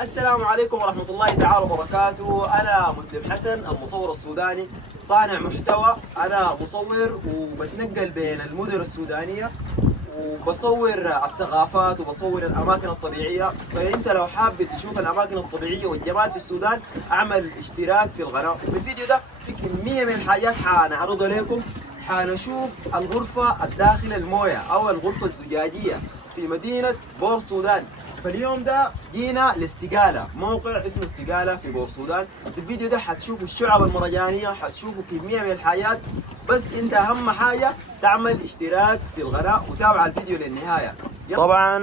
السلام عليكم ورحمة الله تعالى وبركاته. أنا مسلم حسن المصور السوداني صانع محتوى. أنا مصور وبتنقل بين المدن السودانية وبصور الثقافات وبصور الأماكن الطبيعية. فأنت لو حابب تشوف الأماكن الطبيعية والجمال في السودان اعمل اشتراك في القناة. وفي الفيديو ده في كمية من الحاجات حنعرضها لكم. حنشوف الغرفة الداخل الموية أو الغرفة الزجاجية في مدينة بور سودان. فاليوم ده جينا لاستقالة، موقع اسمه استقالة في بور سودان. في الفيديو ده حتشوفوا الشعب المرجانية، حتشوفوا كمية من الحاجات. بس انت اهم حاجة تعمل اشتراك في القناة وتابع الفيديو للنهاية. طبعا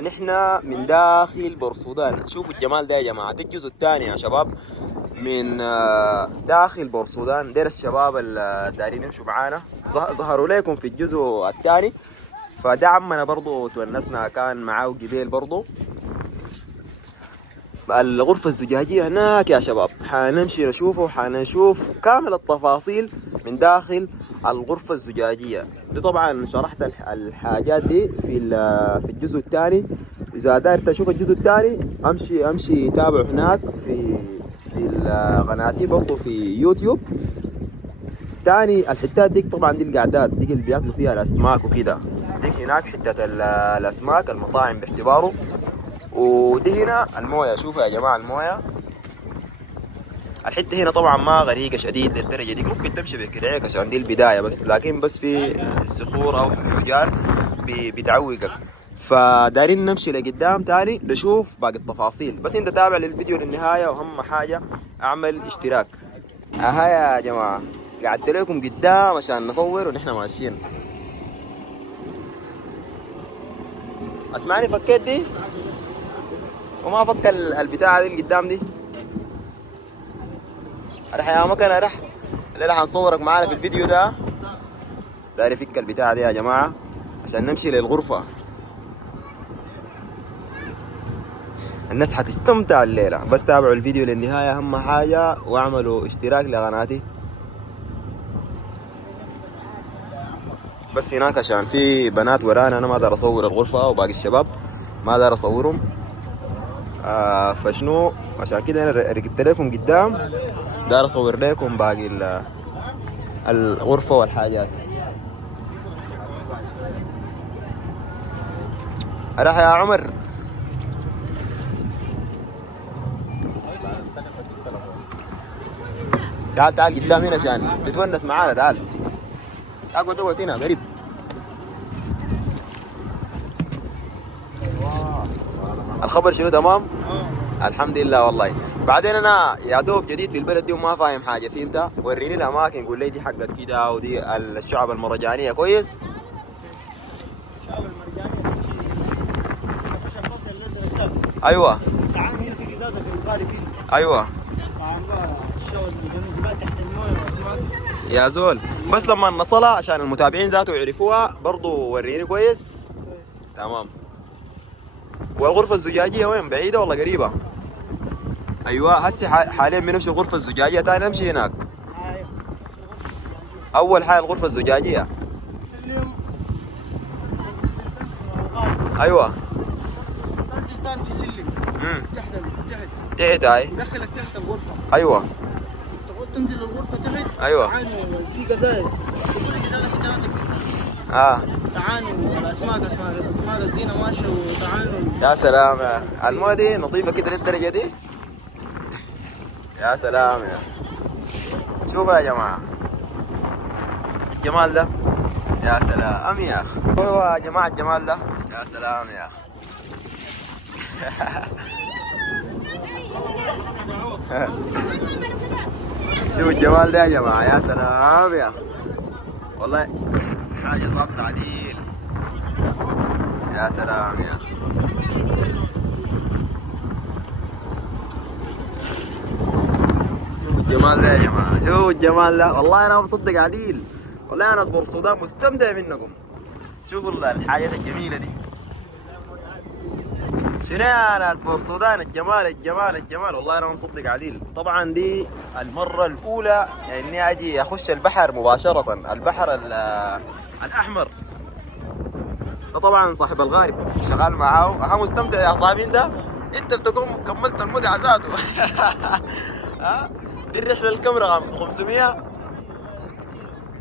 نحن من داخل بور سودان. شوفوا الجمال ده يا جماعة، ده الجزء الثاني يا شباب من داخل بور سودان. دير الشباب الدارين يمشوا معانا ظهروا لكم في الجزء الثاني. فده عمنا برضو تونسنا كان معاه قبيل برضو. الغرفة الزجاجية هناك يا شباب حنمشي نشوفه، حنشوف كامل التفاصيل من داخل الغرفة الزجاجية دي. طبعا شرحت الحاجات دي في الجزء الثاني. إذا داير تشوف الجزء الثاني امشي تابعه هناك في قناتي برضو في يوتيوب. تاني الحتات ديك طبعا دي القعدات ديك اللي بياكلوا فيها الاسماك وكده. ديك هناك حتة الاسماك المطاعم باعتباره. ودي هنا المويه. شوفوا يا جماعة المويه. الحتة هنا طبعا ما غريقة شديد للدرجة دي، ممكن تمشي بكرعيك عشان دي البداية بس، لكن بس في صخور او حجار بتعوقك. فدارين نمشي لقدام تاني نشوف باقي التفاصيل. بس انت تابع للفيديو للنهاية، واهم حاجة اعمل اشتراك. اها يا جماعة قعدت لكم قدام عشان نصور ونحن ماشيين. اسمعني فكيت دي وما فك البتاعة دي اللي قدام دي. رح يا مكان رح اللي رح نصورك معانا في الفيديو ده. داري فك البتاعة دي يا جماعة عشان نمشي للغرفة. الناس حتستمتع الليلة. بس تابعوا الفيديو للنهاية أهم حاجة، واعملوا اشتراك لقناتي. بس هناك عشان في بنات ورانا أنا ما أقدر أصور الغرفة وباقي الشباب ما أقدر أصورهم. فشنو عشان كده أنا ركبت لكم قدام داير أصور لكم باقي الغرفة والحاجات. راح يا عمر. تعال قدام هنا عشان تتونس معانا. تعال اقعد هنا قريب. الخبر شنو تمام؟ الحمد لله والله. بعدين انا يا دوب جديد في البلد دي وما فاهم حاجه، فهمتها؟ وريني الاماكن، قول لي دي حقت كده ودي الشعب المرجانيه كويس. الشعب المرجانية ايوه تعال هنا في قزازة في الغالب هنا. ايوه طبعا بقى الشغل الجبال تحت المويه واسماك يا زول. بس لما نصلها عشان المتابعين ذاته يعرفوها برضو وريني كويس. تمام. والغرفة الزجاجية وين، بعيدة ولا قريبة؟ ايوه هسه حاليا بنمشي الغرفة الزجاجية، تاني نمشي هناك. اول حاجة الغرفة الزجاجية. اليوم ايوه تنزل تاني في سلم تحت تحت هاي يدخلك تحت الغرفة. ايوه تقعد تنزل الغرفة تحت. ايوه تعاني في قزايز، كل قزازة في 3 كيلو. اه تعاني الاسماك اسماك الزينة ماشية وتعاني. يا سلام يا المويه دي نظيفة كده للدرجة دي. يا سلام يا. شوفوا يا جماعة الجمال ده. يا سلام يا اخ. ايوه يا جماعة الجمال ده. يا سلام يا اخ. شوفوا الجمال ده يا جماعة. يا سلام يا اخ والله حاجة ظابطة تعديل. يا سلام يا اخ. شوفوا الجمال ده يا جماعة، شوفوا الجمال ده. والله انا مصدق عديل، والله انا بور السودان مستمتع منكم. شوفوا الحاجات الجميلة دي. شنو يا ناس بور السودان، الجمال الجمال الجمال. والله انا مصدق عديل. طبعا دي المرة الاولى اني اجي اخش البحر مباشرة، البحر الاحمر. ده طبعا صاحب الغارب شغال معاه. ها مستمتع يا صاحبي انت؟ انت بتكون كملت المتعه ذاته. ها دي الرحله الكم رقم 500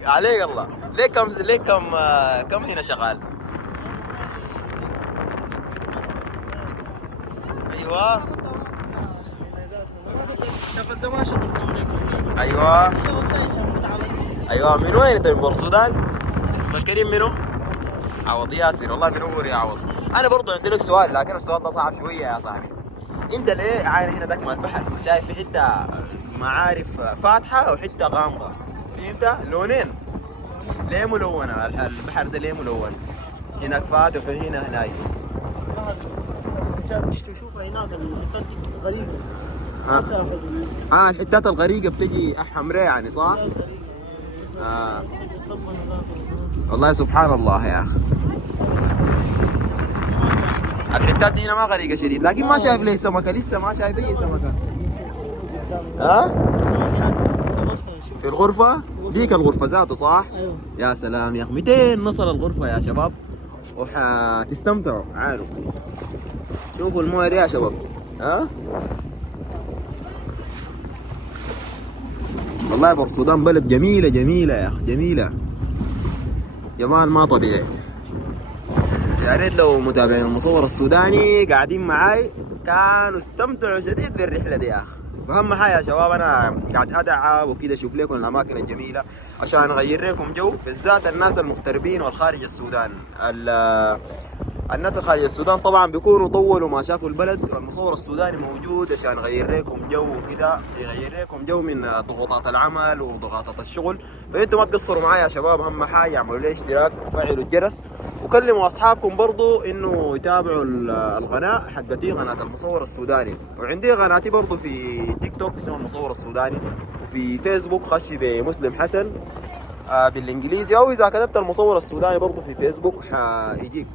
عليك الله. ليه كم هنا شغال؟ ايوه شغل ده ما شغل كامل. ايوه شغل زي شغل متعبس. ايوه. من وين انت؟ من بور السودان؟ اسم الكريم منو؟ عوض ياسر. والله منور يا عوض. انا برضو عندي لك سؤال، لكن السؤال ده صعب شويه يا صاحبي. انت ليه عاين هنا دك مع البحر؟ شايف في حته معارف فاتحه وحته غامضه، فهمت؟ لونين. ليه ملونه البحر ده؟ ليه ملون؟ هناك فاتح وهنا هناك. تشوفها هناك الحتات غريبة. الحتات الغريقه بتجي حمراء يعني، صح؟ والله سبحان الله يا اخي. الحتات دي هنا ما غريقه شديد، لكن ما شايف لي سمكه لسه، ما شايف اي سمكه. في الغرفه ديك الغرفه ذاته، صح؟ ايوه. يا سلام يا اخي، 200 نصل الغرفه يا شباب، وحتستمتعوا. عارف شوفوا المويه دي يا شباب. والله بور السودان بلد جميله جميله يا اخي، جميله جمال ما طبيعي. يا ريت لو متابعين المصور السوداني قاعدين معاي كانوا استمتعوا شديد بالرحله دي يا اخي. واهم حاجه يا شباب، انا قاعد ادعى وكده اشوف لكم الاماكن الجميله عشان اغير لكم جو، بالذات الناس المغتربين والخارج السودان. الناس الخارج السودان طبعا بيكونوا طولوا ما شافوا البلد، والمصور السوداني موجود عشان يغير لكم جو وكده، يغير لكم جو من ضغوطات العمل وضغوطات الشغل. فانتوا ما تقصروا معايا يا شباب، اهم حاجه اعملوا لي اشتراك وفعلوا الجرس، وكلموا اصحابكم برضو انه يتابعوا القناه حقتي، قناه المصور السوداني. وعندي قناتي برضو في تيك توك اسمها المصور السوداني، وفي فيسبوك خشي بمسلم حسن بالانجليزي، او اذا كتبت المصور السوداني برضو في فيسبوك حيجيك.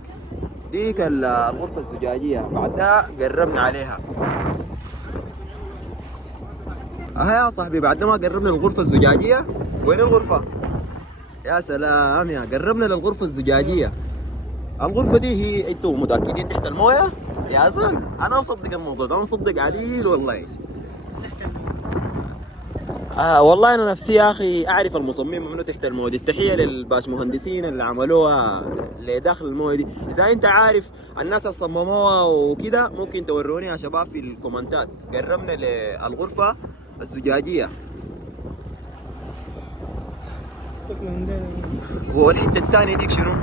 ديك الغرفة الزجاجية بعدها قربنا عليها. يا صاحبي بعد ما قربنا للغرفة الزجاجية. وين الغرفة؟ يا سلام يا قربنا للغرفة الزجاجية. الغرفة دي هي انتوا متأكدين تحت الموية؟ يا زول انا مصدق الموضوع ده، مصدق عليل والله. والله انا نفسي يا اخي اعرف المصمم منه تحت المويه دي. التحيه للباش مهندسين اللي عملوها لداخل المويه دي. اذا انت عارف الناس اللي صمموها وكده ممكن توروني يا شباب في الكومنتات. قربنا للغرفه الزجاجيه. هو الحته الثانيه ديك شنو؟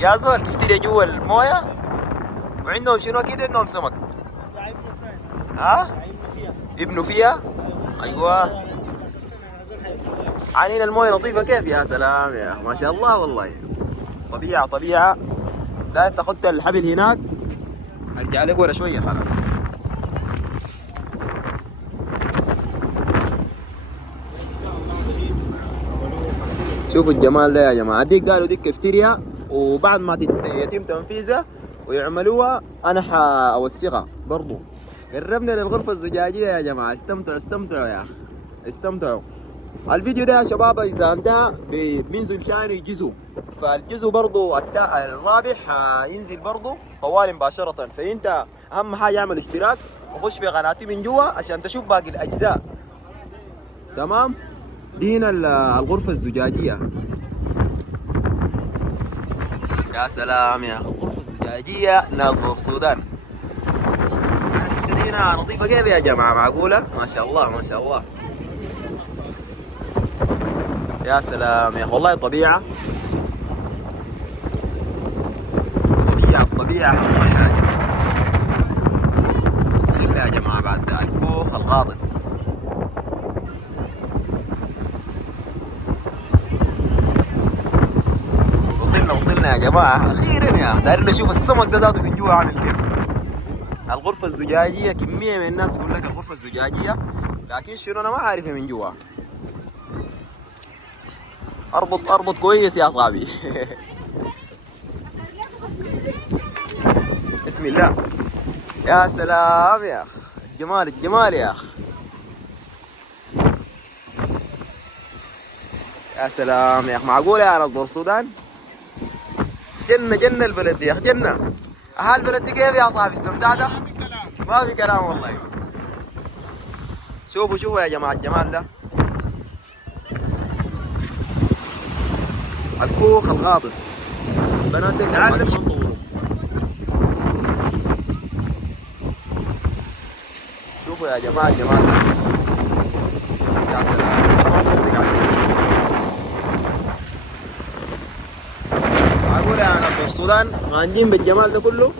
يا زول كيفتريا جوا المويه وعندهم شنو كده؟ عندهم سمك. يبنوا فيها؟ ايوه. عينين المويه نظيفه كيف؟ يا سلام يا ما شاء الله والله. طبيعه طبيعه. لا انت اخذت الحبل هناك، ارجع لك ورا شويه خلاص. شوفوا الجمال ده يا جماعه. ديك قالوا ديك كافتيريا، وبعد ما يتم تنفيذها ويعملوها انا حاوثقها برضو. قربنا للغرفة الزجاجية يا جماعة. استمتعوا استمتعوا يا أخي، استمتعوا. الفيديو ده يا شباب إذا انتهى بينزل ثاني جزء، فالجزء برضو الرابح ينزل برضو طوالي مباشرة. فأنت أهم حاجة اعمل اشتراك وخش في قناتي من جوا عشان تشوف باقي الأجزاء. تمام؟ دي هنا الغرفة الزجاجية. يا سلام يا أخي، الغرفة الزجاجية ناصبة في السودان. هنا نظيفة كيف يا جماعة؟ معقولة؟ ما شاء الله ما شاء الله. يا سلام يا اخي والله طبيعة طبيعة طبيعة أهم حاجة. وصلنا يا جماعة بعد الكوخ الغاطس. وصلنا يا جماعة أخيرا. يا دايرين نشوف السمك ده ذاته من جوا عامل كيف. الغرفة الزجاجية كمية من الناس يقول لك الغرفة الزجاجية، لكن شنو أنا ما عارفها من جوا. اربط كويس يا صاحبي. بسم الله. يا سلام يا اخ، الجمال الجمال يا اخ. يا سلام يا اخ، معقول يا ناس بور السودان؟ جنة جنة البلد دي يا اخ، جنة. اهل البلد دي كيف يا صاحبي؟ استمتعت؟ ما في كلام والله. شوفوا شوفوا يا جماعة الجمال ده، الكوخ الغاطس. بنات ديل تعال نمشي نصوره. شوفوا يا جماعة الجمال ده، يا سلام أنا ما مصدق عليه. أقول يا ناس السودان غانجين بالجمال ده كله.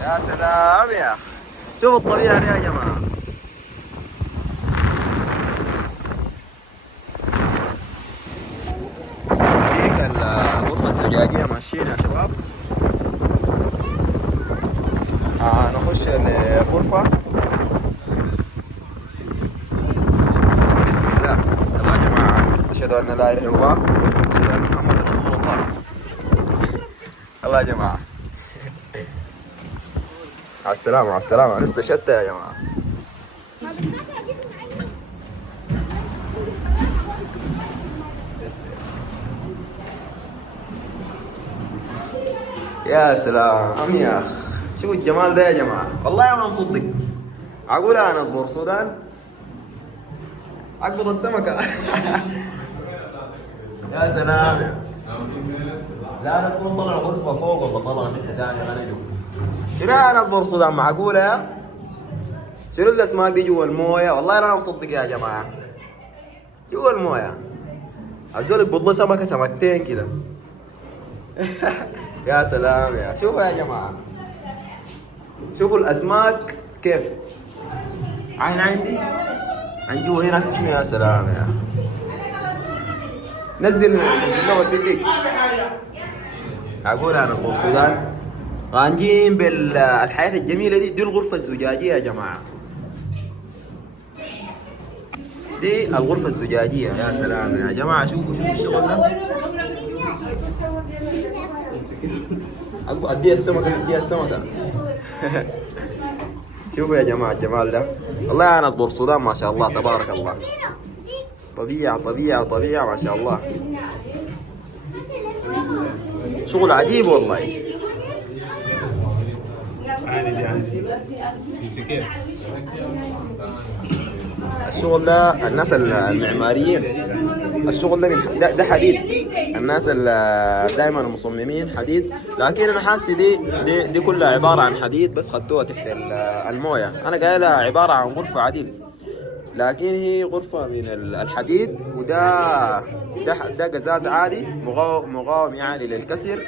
يا سلام يا أخي، شوفوا الطبيعة دي يا جماعة. ديك الغرفة الزجاجية ماشيين يا شباب. نخش الغرفة. بسم الله. يلا يا جماعة، أشهد أن لا إله إلا الله، أشهد أن محمدا رسول الله. يلا يا جماعة. مع السلامة مع السلامة. أنا استشهدت يا جماعة. يا سلام يا أخ، شوفوا الجمال ده يا جماعة. والله ما مصدق. أقول أنا أصبر السودان أقبض السمكة. يا سلام يا. لا تكون طلع غرفة فوق ولا طلع حتة ثانية. أنا شنو أنا أصبر السودان معقولة يا؟ شنو الأسماك دي جوا الموية؟ والله أنا مصدق يا جماعة. جوا الموية الزول يقبض له سمكة سمكتين كده. يا سلام يا. شوفوا يا جماعة، شوفوا الأسماك كيف عين عندي عن جوا هناك شنو. يا سلام يا. نزل لهم الدقيق. أقول أنا صور السودان غانجين بالحياة الجميلة دي. دي الغرفة الزجاجية يا جماعة، دي الغرفة الزجاجية. يا سلام يا جماعة، شوفوا شوفوا الشغل ده. اديها السمكة اديها السمكة. شوفوا يا جماعة الجمال ده. والله أنا أصبر السودان ما شاء الله تبارك الله. طبيعة طبيعة طبيعة ما شاء الله. شغل عجيب والله. الشغل ده الناس المعماريين، الشغل ده حديد. الناس دائما المصممين حديد، لكن انا حاسس دي كلها عباره عن حديد بس خدوها تحت المويه. انا قايلها عباره عن غرفه عديد، لكن هي غرفه من الحديد. ده قزاز عادي مقاوم يعني للكسر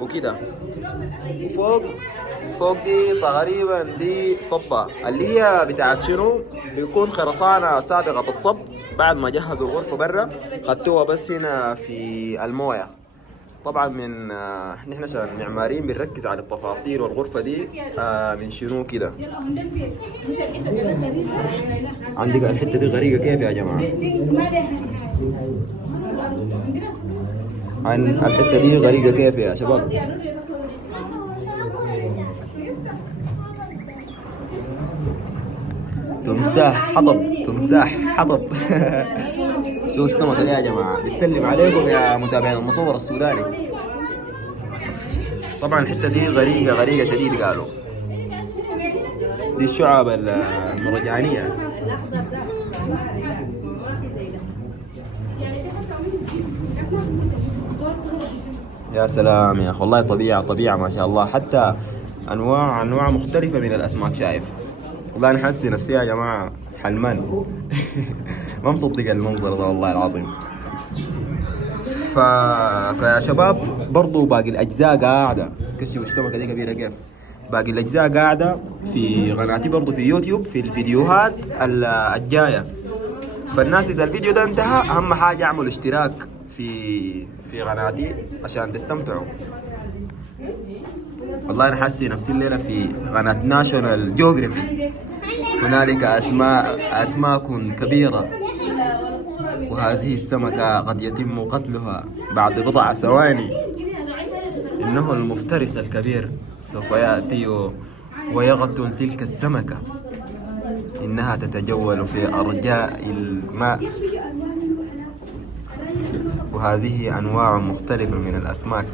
وكده. فوق دي تقريبا دي صبة اللي هي بتاعت شنو، بيكون خرسانة سابقة الصب. بعد ما جهزوا الغرفة برا خدتوها بس هنا في الموية. طبعا من نحن عشان معماريين بنركز على التفاصيل. والغرفة دي من شنو كده. عندك الحتة دي غريقة كيف يا جماعة؟ عن الحتة دي غريقة كيف يا شباب؟ تمساح حطب، تمساح حطب. شوفوا السمكة دي يا جماعة. بيسلم عليكم يا متابعين المصور السوداني. طبعا الحتة دي غريقة غريقة شديد قالوا. دي الشعاب المرجانية. يا سلام يا اخي، والله طبيعة طبيعة ما شاء الله. حتى انواع مختلفة من الاسماك. شايف والله انا حاسس نفسي يا جماعة حلمان. ما مصدق المنظر ده والله العظيم. فيا شباب برضو باقي الاجزاء قاعدة. كشفوا السمكة دي كبيرة كيف. باقي الاجزاء قاعدة في قناتي برضو في يوتيوب في الفيديوهات الجاية. فالناس اذا الفيديو ده انتهى اهم حاجة اعملوا اشتراك في قناتي عشان تستمتعوا. والله انا حاسس نفسي الليلة في قناة ناشونال جيوغرافي. هنالك اسماك كبيرة، وهذه السمكة قد يتم قتلها بعد بضع ثواني. إنه المفترس الكبير سوف يأتي ويقتل تلك السمكة. إنها تتجول في أرجاء الماء. وهذه أنواع مختلفة من الأسماك.